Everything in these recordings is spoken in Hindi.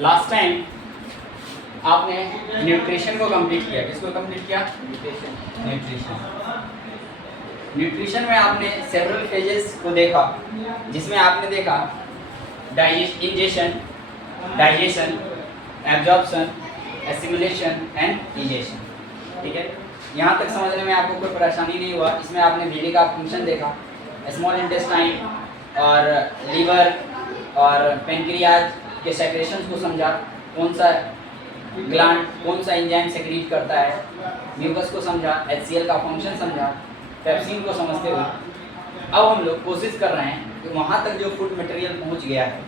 लास्ट टाइम आपने न्यूट्रिशन को कंप्लीट किया। किसको कंप्लीट किया? न्यूट्रिशन। न्यूट्रिशन में आपने सेवरल फेजेस को देखा, जिसमें आपने देखा ingestion, digestion, absorption, assimilation and digestion. ठीक है, यहाँ तक समझने में आपको कोई परेशानी नहीं हुआ। इसमें आपने बिजली का फंक्शन देखा, स्मॉल इंटेस्टाइन और लीवर और पेनक्रियाज के सेक्रेशंस को समझा, कौन सा ग्लैंड कौन सा एंजाइम सेक्रीट करता है, म्यूकस को समझा, HCl का फंक्शन समझा, पेप्सिन को समझते हुए अब हम लोग कोशिश कर रहे हैं कि वहाँ तक जो फूड मटेरियल पहुँच गया है,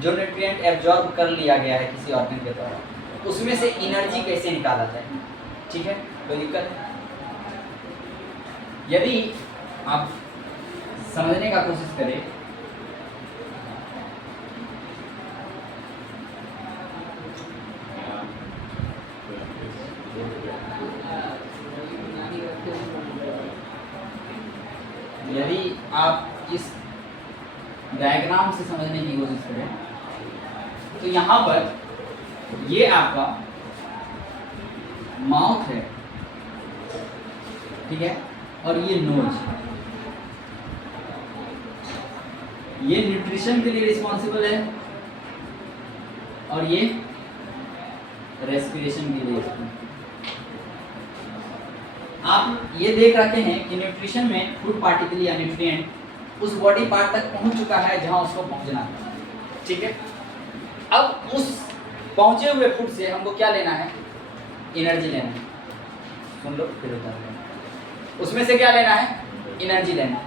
जो न्यूट्रिएंट एब्जॉर्ब कर लिया गया है किसी ऑर्गन के द्वारा, उसमें से एनर्जी कैसे निकाला जाए। ठीक है, कोई दिक्कत? यदि आप समझने का कोशिश करें यदि आप इस डायग्राम से समझने की कोशिश करें तो यहाँ पर ये आपका माउथ है, ठीक है, और ये नोज, ये न्यूट्रिशन के लिए रिस्पॉन्सिबल है और ये रेस्पिरेशन के लिए। आप ये देख रखे हैं कि न्यूट्रिशन में फूड पार्टिकल या न्यूट्रिएंट उस बॉडी पार्ट तक पहुंच चुका है जहां उसको पहुंचना है। ठीक है, अब उस पहुंचे हुए फूड से हमको क्या लेना है? एनर्जी लेना है। सुन लो फिर उतार, उसमें से क्या लेना है? एनर्जी लेना है।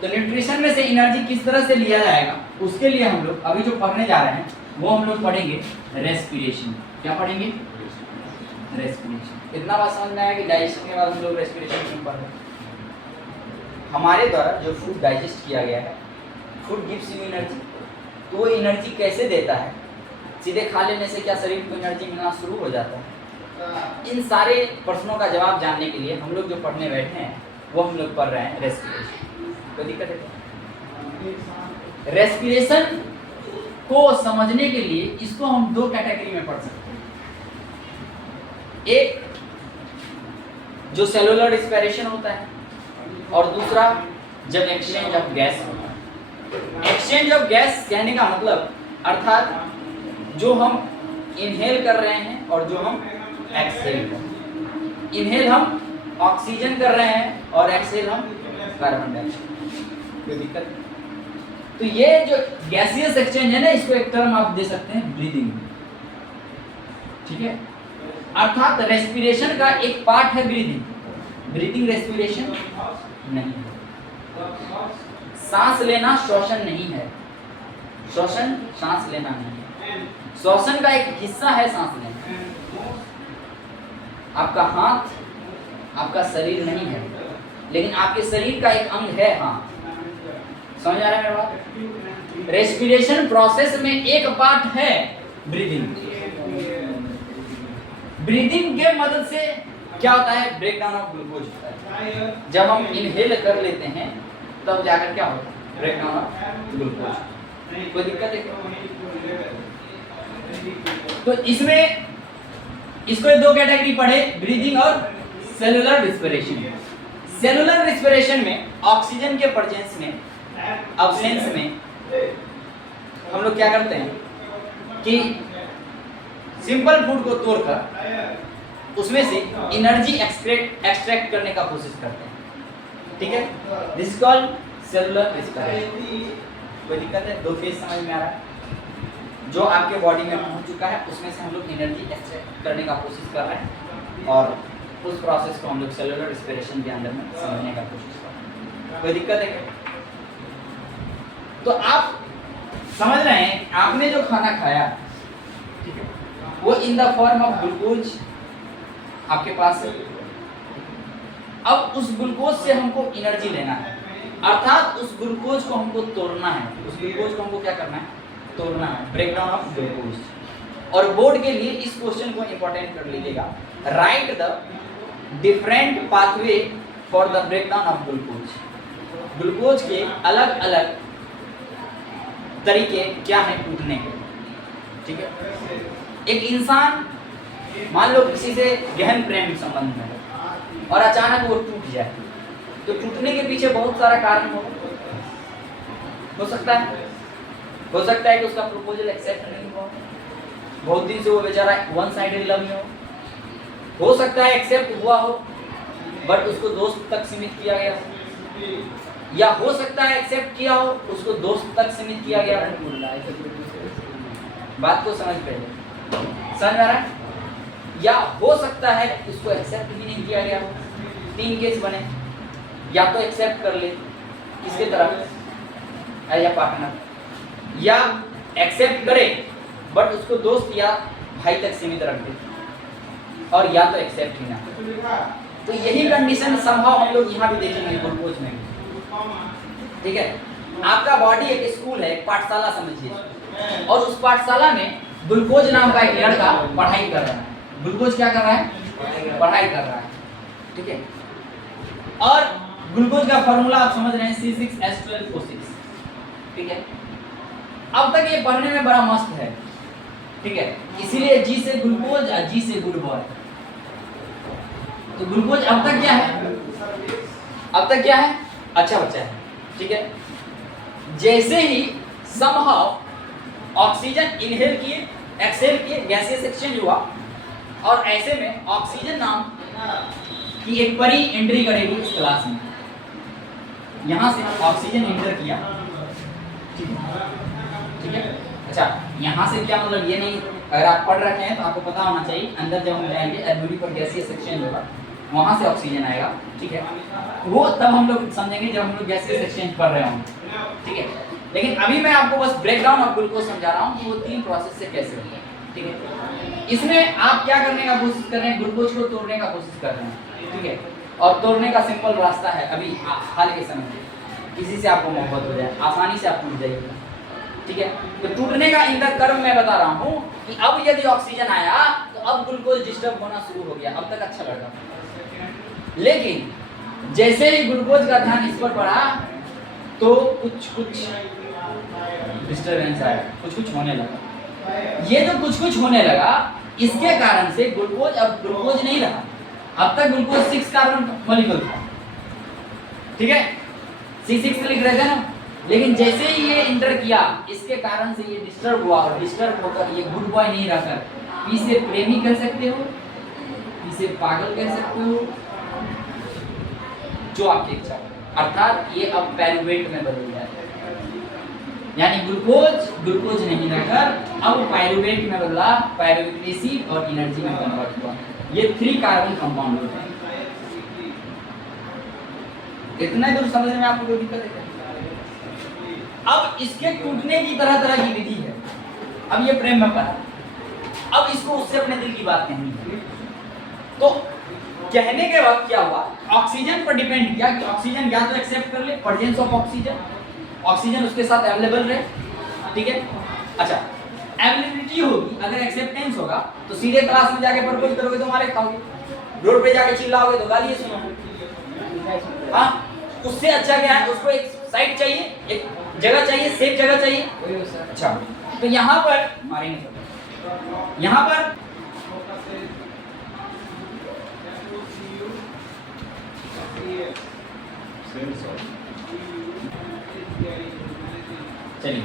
तो न्यूट्रिशन में से एनर्जी किस तरह से लिया जाएगा, उसके लिए हम लोग अभी जो पढ़ने जा रहे हैं वो हम लोग पढ़ेंगे रेस्पिरेशन। क्या पढ़ेंगे? रेस्पिरेशन। इतना बात समझ में आया कि डाइजेशन के बाद हम लोग रेस्पिरेशन क्यों पढ़ रहे हैं? हमारे द्वारा जो फूड डाइजेस्ट किया गया है, फूड गिव्स यू एनर्जी, तो वो एनर्जी कैसे देता है? सीधे खा लेने से क्या शरीर को एनर्जी मिलना शुरू हो जाता है? इन सारे प्रश्नों का जवाब जानने के लिए हम लोग जो पढ़ने बैठे हैं वो हम लोग पढ़ रहे हैं रेस्पिरेशन। कोई दिक्कत है? रेस्पिरेशन को समझने के लिए इसको हम दो कैटेगरी में पढ़ सकते हैं। एक जो सेलुलर रेस्पिरेशन होता है और दूसरा जब एक्सचेंज ऑफ गैस होता है। एक्सचेंज ऑफ गैस कहने का मतलब अर्थात जो हम इनहेल कर रहे हैं और जो हम एक्सहेल कर रहे हैं। इनहेल हम ऑक्सीजन कर रहे हैं और एक्सहेल हम कार्बन डाइऑक्साइड। कोई दिक्कत? तो ये जो गैसियस एक्सचेंज है ना, इसको एक टर्म आप दे सकते हैं ब्रीदिंग। ठीक है, अर्थात रेस्पिरेशन का एक पार्ट है ब्रीदिंग। ब्रीदिंग रेस्पिरेशन नहीं है। सांस लेना श्वसन नहीं है। श्वसन सांस लेना नहीं है। श्वसन का एक हिस्सा है सांस लेना। आपका हाथ आपका शरीर नहीं है, लेकिन आपके शरीर का एक अंग है हाथ। समझ आ रहा है मेरा बात? रेस्पिरेशन प्रोसेस में एक पार्ट है ब्रीदिंग। ब्रीदिंग के मदद से क्या होता है? ब्रेक डाउन ऑफ ग्लूकोज होता है। जब हम इनहेल कर लेते हैं तब जाकर क्या होता है? Break down of glucose. कोई दिक्कत है? तो इसमें इसको दो कैटेगरी पढ़े, ब्रीदिंग और सेलुलर रिस्पिरेशन। सेलुलर रिस्पिरेशन में ऑक्सीजन के प्रेजेंस में, अब्सेंस में हम लोग क्या करते हैं कि सिंपल फूड को तोड़कर उसमें से एनर्जी एक्सट्रैक्ट करने का कोशिश करते हैं। ठीक है, this is called cellular respiration. कोई दिक्कत है? दो फेज समझ में आ रहा है? जो आपके बॉडी में पहुंच चुका है उसमें से हम लोग एनर्जी एक्सट्रैक्ट करने का कोशिश कर रहे हैं और उस प्रोसेस को हम लोग सेलुलर रिस्पिरेशन के अंदर में समझने का कोशिश कर रहे हैं। कोई दिक्कत है? तो आप समझ रहे हैं, आपने जो खाना खाया, ठीक है, वो in the form of glucose आपके पास है। अब उस ग्लूकोज से हमको एनर्जी लेना है, अर्थात उस ग्लूकोज को हमको तोड़ना है। उस ग्लूकोज को हमको क्या करना है? तोड़ना है, ब्रेक डाउन ऑफ ग्लूकोज। और बोर्ड के लिए इस क्वेश्चन को इंपॉर्टेंट कर लीजिएगा, write the different pathway for the break down of glucose. Glucose के अलग अलग तरीके क्या है टूटने के। ठीक है। एक इंसान मान लो किसी से गहन प्रेम संबंध में है और अचानक वो टूट जाए, तो टूटने के पीछे बहुत सारा कारण हो सकता है। हो सकता है कि उसका प्रपोजल एक्सेप्ट नहीं हुआ, बहुत दिन से वो बेचारा वन साइडेड लव में हो सकता है एक्सेप्ट हुआ हो बट उसको दोस्त तक सीमित किया गया, या हो सकता है एक्सेप्ट किया हो उसको दोस्त तक सीमित किया गया। बात को समझ पहले समझ आ रहा है? या हो सकता है उसको एक्सेप्ट भी नहीं किया गया हो। 3 केस बने, या तो एक्सेप्ट कर ले किसके तरफ एज ए पार्टनर, या एक्सेप्ट करे बट उसको दोस्त या भाई तक सीमित रख दे, और या तो एक्सेप्ट ही ना। तो यही कंडीशन संभव हम लोग यहाँ भी देखेंगे ग्लूकोज में। ठीक है, आपका बॉडी एक स्कूल है, एक पाठशाला समझिए, और उस पाठशाला में ग्लूकोज नाम का एक लड़का पढ़ाई कर रहा है। ग्लूकोज क्या कर रहा है? पढ़ाई कर रहा है। ठीक है, और ग्लूकोज का फॉर्मूला आप समझ रहे हैं C6H12O6। ठीक है, अब तक ये पढ़ने में बड़ा मस्त है। ठीक है, इसीलिए G से ग्लूकोज और G से गुड बॉय। तो ग्लूकोज अब तक क्या है? अब तक क्या है? अच्छा बच्चा है। ठीक है, जैसे ही समहाउ ऑक्सीजन इनहेल किए, एक्सहेल किए, गैसियस एक्सचेंज हुआ, और ऐसे में ऑक्सीजन नाम की एक परी एंट्री करेगी इस क्लास में। यहां से ऑक्सीजन एंटर किया। ठीक है, अच्छा यहाँ से क्या मतलब ये नहीं, अगर आप पढ़ रखे हैं तो आपको पता होना चाहिए अंदर जब हम जाएंगे एल्वेओली पर गैसियस एक्सचेंज होगा, वहाँ से ऑक्सीजन आएगा। ठीक है, वो तब हम लोग समझेंगे जब हम लोग गैसियस एक्सचेंज पढ़ रहे होंगे। ठीक है, लेकिन अभी मैं आपको बस ब्रेकडाउन ऑफ ग्लूकोज समझा रहा हूँ कि वो 3 प्रोसेस से कैसे होते हैं। ठीक है, इसमें आप क्या करने का कोशिश कर रहे हैं? ग्लूकोज को तोड़ने का कोशिश कर रहे हैं। ठीक है, और तोड़ने का सिंपल रास्ता है, अभी हाल के समय में किसी से आपको मोहब्बत हो जाए, आसानी से आप टूट जाइएगा। ठीक है, तो टूटने का इंदर कर्म मैं बता रहा हूँ कि अब यदि ऑक्सीजन आया तो अब ग्लूकोज डिस्टर्ब होना शुरू हो गया। अब तक अच्छा लग रहा था, लेकिन जैसे ही ग्लूकोज का ध्यान इस पर पड़ा तो कुछ डिस्टर्बेंस आया, कुछ होने लगा। ये जो कुछ होने लगा, इसके कारण से ग्लूकोज अब ग्लूकोज नहीं रहा। अब तक ग्लूकोज 6 कार्बन मॉलिक्यूल था। ठीक है, C6 लिख रहे थे ना, लेकिन जैसे ही ये इंटर किया, इसके कारण से ये डिस्टर्ब हुआ, और डिस्टर्ब होकर ये गुड बॉय नहीं रहकर पी से प्रेमी कह सकते हो, पी से पागल कह सकते हो, जो आपकी इच्छा हो। अर्थात ये अब पायरुवेट में बदल गया है, यानी ग्लूकोज नहीं रहकर अब पायरुवेट में बदला, पायरुविक एसिड और एनर्जी में कन्वर्ट हुआ। ये 3 कार्बन कंपाउंड होते हैं। इतना दूर समझने में आपको कोई दिक्कत है? अब इसके टूटने की तरह तरह की विधि है। अब ये प्रेम में पड़ा, अब इसको उससे अपने दिल की बात कहनी है। तो कहने के वक्त क्या हुआ? ऑक्सीजन पर डिपेंड किया कि ऑक्सीजन या तो एक्सेप्ट कर ले, प्रेजेंस ऑफ ऑक्सीजन, ऑक्सीजन उसके साथ अवेलेबल रहे। ठीक है, अच्छा अवेलेबिलिटी होगी, अगर एक्सेप्टेंस होगा तो सीधे क्लास में जाके प्रपोज करोगे तो मारे खाओगे, रोड पे जाके चिल्लाओगे तो गाली सुनोगे। हाँ, उससे अच्छा क्या है? उसको एक साइड चाहिए, एक जगह चाहिए, सेफ जगह चाहिए। अच्छा, तो यहाँ पर मारेंगे, यहाँ पर चलिए,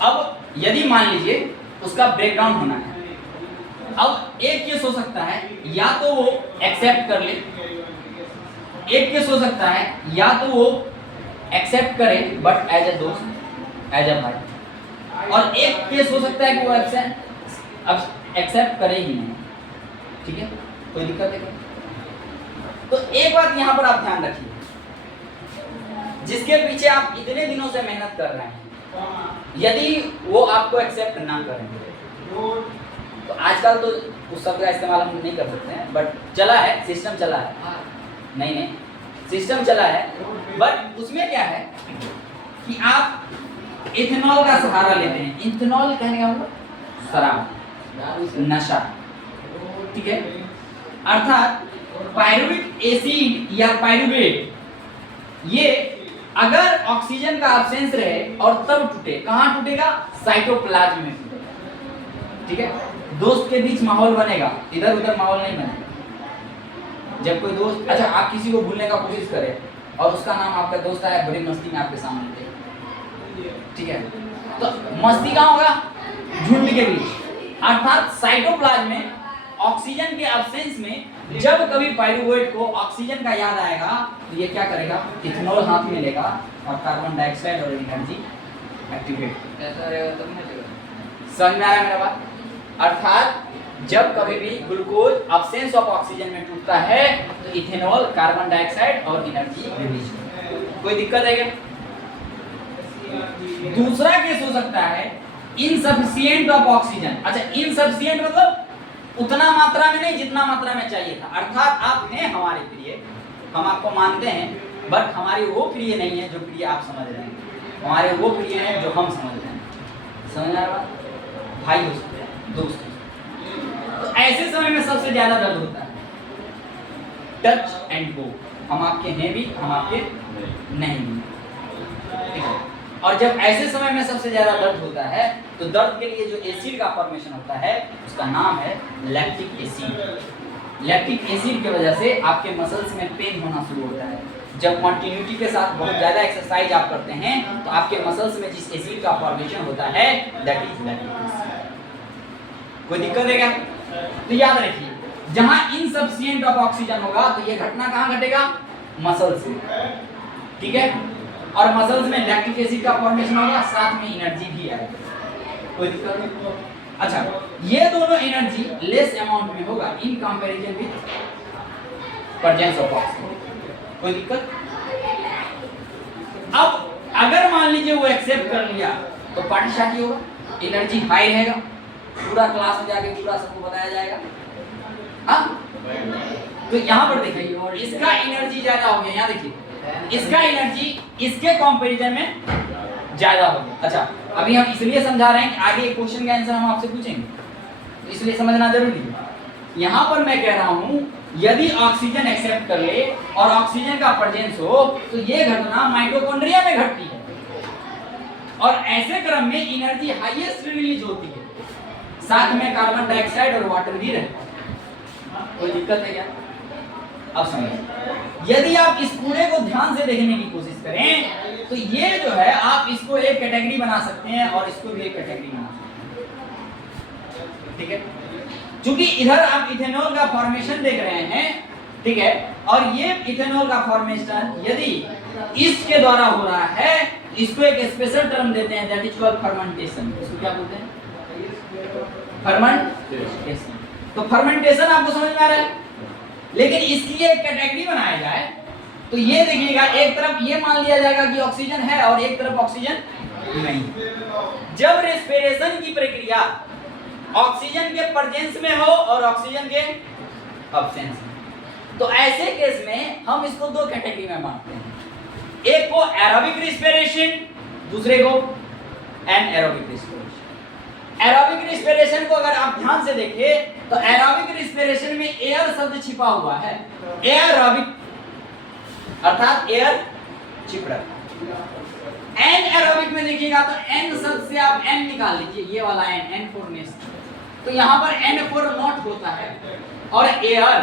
अब यदि मान लीजिए उसका ब्रेकडाउन होना है, अब एक केस हो सकता है या तो वो एक्सेप्ट कर ले, एक केस हो सकता है या तो वो एक्सेप्ट करे बट एज ए दोस्त, एज ए भाई, और एक केस हो सकता है कि वो एक्सेप्ट करे ही नहीं। ठीक है, कोई दिक्कत है? तो एक बात यहाँ पर आप ध्यान रखिए, जिसके पीछे आप इतने दिनों से मेहनत कर रहे हैं, यदि वो आपको एक्सेप्ट ना करें तो आजकल तो उस शब्द का इस्तेमाल हम नहीं कर सकते हैं, बट चला है, सिस्टम चला है, नहीं सिस्टम चला है, बट उसमें क्या है कि आप इथेनॉल का सहारा लेते हैं। इथेनॉल कहने का मतलब शराब, नशा। ठीक है, अर्थात पायरुविक एसिड या पायरुवेट ये अगर ऑक्सीजन का एब्सेंस रहे और तब टूटे, कहां टूटेगा? साइटोप्लाज्म में टूटेगा। ठीक है, दोस्त के बीच माहौल बनेगा, इधर उधर माहौल नहीं बनेगा। जब कोई दोस्त, अच्छा आप किसी को भूलने का कोशिश करें और उसका नाम आपका दोस्त आया बड़ी मस्ती में आपके सामने थे, ठीक है, तो मस्ती कहां होगा? झुंड के बीच। अर्थात साइटोप्लाज्म में ऑक्सीजन के एब्सेंस में जब कभी पाइरूवेट को ऑक्सीजन का याद आएगा तो ये क्या करेगा? इथेनॉल हाथ में लेगा और कार्बन डाइऑक्साइड और एनर्जी एक्टिवेट। ऐसा रहेगा तब ना चलेगा। समझ में आ रहा है मेरा बात? अर्थात जब कभी भी ग्लूकोज एब्सेंस ऑफ ऑक्सीजन में टूटता है तो इथेनॉल, कार्बन डाइऑक्साइड और एनर्जी रिलीज होती है। कोई दिक्कत है क्या? दूसरा केस हो सकता है इनसफिशिएंट ऑफ ऑक्सीजन। अच्छा, इनसफिशिएंट मतलब उतना मात्रा में नहीं जितना मात्रा में चाहिए था। अर्थात आप हैं हमारे प्रिय, हम आपको मानते हैं, बट हमारी वो प्रिय नहीं है जो प्रिय आप समझ रहे हैं, हमारे वो प्रिय हैं जो हम समझ रहे हैं। समझ आ रहा है? भाई हो सकते हैं, दोस्त हो सकते हैं। तो ऐसे समय में सबसे ज्यादा दर्द होता है टच एंड गो। हम आपके हैं भी, हम आपके नहीं भी, ठीक है। और जब ऐसे समय में सबसे ज्यादा दर्द होता है तो दर्द के लिए जो एसिड का फॉर्मेशन होता है उसका नाम है लैक्टिक एसिड। लैक्टिक एसिड की वजह से आपके मसल्स में पेन होना शुरू होता है। जब कंटिन्यूटी के साथ बहुत ज्यादा एक्सरसाइज आप करते हैं तो आपके मसल्स में जिस एसिड का फॉर्मेशन होता है दैट इज लैक्टिक एसिड। कोई दिक्कत है क्या? तो याद रखिए, जहां इनसफिशिएंट ऑफ ऑक्सीजन होगा तो ये घटना कहां घटेगा? मसल्स में, ठीक है। और मसल्स में लैक्टिक एसिड का फॉर्मेशन होगा, साथ में एनर्जी भी आएगी। कोई दिक्कत नहीं? अच्छा, ये दोनों एनर्जी लेस अमाउंट में होगा in comparison with presence of oxygen. कोई दिक्कत? अब अगर मान लीजिए वो एक्सेप्ट कर लिया तो पार्टी शार्टी होगा, एनर्जी हाई रहेगा, पूरा क्लास में जाके पूरा सबको बताया जाएगा। हाँ, तो यहाँ पर देखिए इसका एनर्जी ज्यादा हो गया, यहाँ देखिए इसका एनर्जी इसके कंपैरिजन में ज्यादा हो गया। अच्छा, अभी हम इसलिए समझा रहे हैं कि आगे एक क्वेश्चन का आंसर हम आपसे पूछेंगे, तो इसलिए समझना जरूरी है। यहाँ पर मैं कह रहा हूँ यदि ऑक्सीजन एक्सेप्ट कर ले और ऑक्सीजन का प्रेजेंस हो तो ये घटना माइटोकॉन्ड्रिया में घटती है और ऐसे क्रम में एनर्जी हाईएस्ट रिलीज होती है, साथ में कार्बन डाइऑक्साइड और वाटर भी रहता है। कोई दिक्कत है क्या? अब समझिए, यदि आप इस पूरे को ध्यान से देखने की कोशिश करें तो ये जो है आप इसको एक कैटेगरी बना सकते हैं और इसको भी एक कैटेगरी बना सकते हैं, ठीक है। क्योंकि इधर आप इथेनॉल का फॉर्मेशन देख रहे हैं, ठीक है, और ये इथेनॉल का फॉर्मेशन यदि इसके द्वारा हो रहा है, इसको एक स्पेशल टर्म देते हैं दैट इज कॉल्ड फर्मेंटेशन। इसको क्या बोलते हैं? फर्मेंटेशन। तो फर्मेंटेशन आपको समझ में आ रहा है, लेकिन इसकी एक कैटेगरी बनाया जाए तो ये देखिएगा, एक तरफ ये मान लिया जाएगा कि ऑक्सीजन है और एक तरफ ऑक्सीजन नहीं। जब रेस्पिरेशन की प्रक्रिया ऑक्सीजन के प्रेजेंस में हो और ऑक्सीजन के एब्सेंस में, तो ऐसे केस में हम इसको दो कैटेगरी में बांटते हैं, एक को एरोबिक रेस्पिरेशन, दूसरे को एनएरोबिक रेस्पिरेशन। एरोबिक रेस्पिरेशन को अगर आप ध्यान से देखें तो एरोबिक रेस्पिरेशन में एयर शब्द छिपा हुआ है। एरोबिक अर्थात एयर छिप रहा है। एनएरोबिक में देखिएगा तो एन शब्द से आप एन निकाल लीजिए, ये वाला एन, एन फॉर नेस्ट, तो यहाँ पर एन फॉर नॉट होता है। और एयर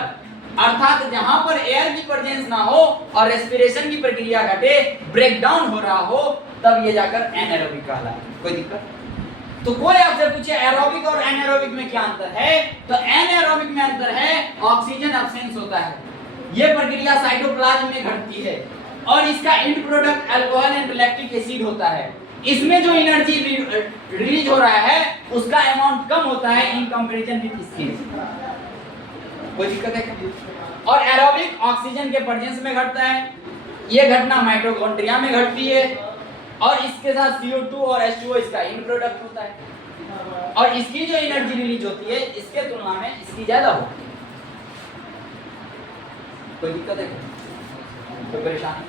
अर्थात जहां पर एयर की प्रेजेंस ना हो और रेस्पिरेशन की प्रक्रिया घटे, ब्रेक डाउन हो रहा हो, तब ये जाकर एनएरोबिक कहलाता है। कोई दिक्कत? तो कोई आपसे पूछे एरोबिक और एनारोबिक में क्या अंतर है, तो एनारोबिक में अंतर है ऑक्सीजन एब्सेंस होता है, ये प्रक्रिया साइटोप्लाज्म में घटती है और इसका and product alcohol and lactic acid होता है। इसमें जो एनर्जी रिलीज हो रहा है उसका अमाउंट कम होता है इन कंपैरिजन विद इसके। कोई दिक्कत है? और एरोबिक ऑक्सीजन के प्रेजेंस में घटता है, ये घटना माइटोकॉन्ड्रिया में घटती है और इसके साथ CO2 और H2O इसका एंड प्रोडक्ट होता है और इसकी जो एनर्जी रिलीज होती है इसके तुलना में इसकी ज्यादा होती है। कोई दिक्कत है? कोई परेशानी?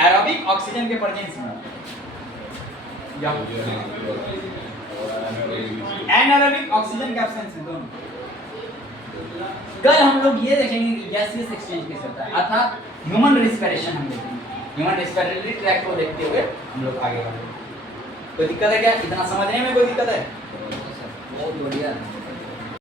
एरोबिक ऑक्सीजन के प्रेजेंस में, एनारोबिक ऑक्सीजन के एब्सेंस में, दोनों। कल हम लोग ये देखेंगे कि गैसियस एक्सचेंज कैसे होता है, अर्थात ह्यूमन रिस्पिरेशन हम लेते हैं, ह्यूमन रिस्पिरेटरी ट्रैक्ट को देखते हुए हम लोग आगे बढ़े। कोई दिक्कत है क्या? इतना समझने में कोई दिक्कत है? बहुत बढ़िया है।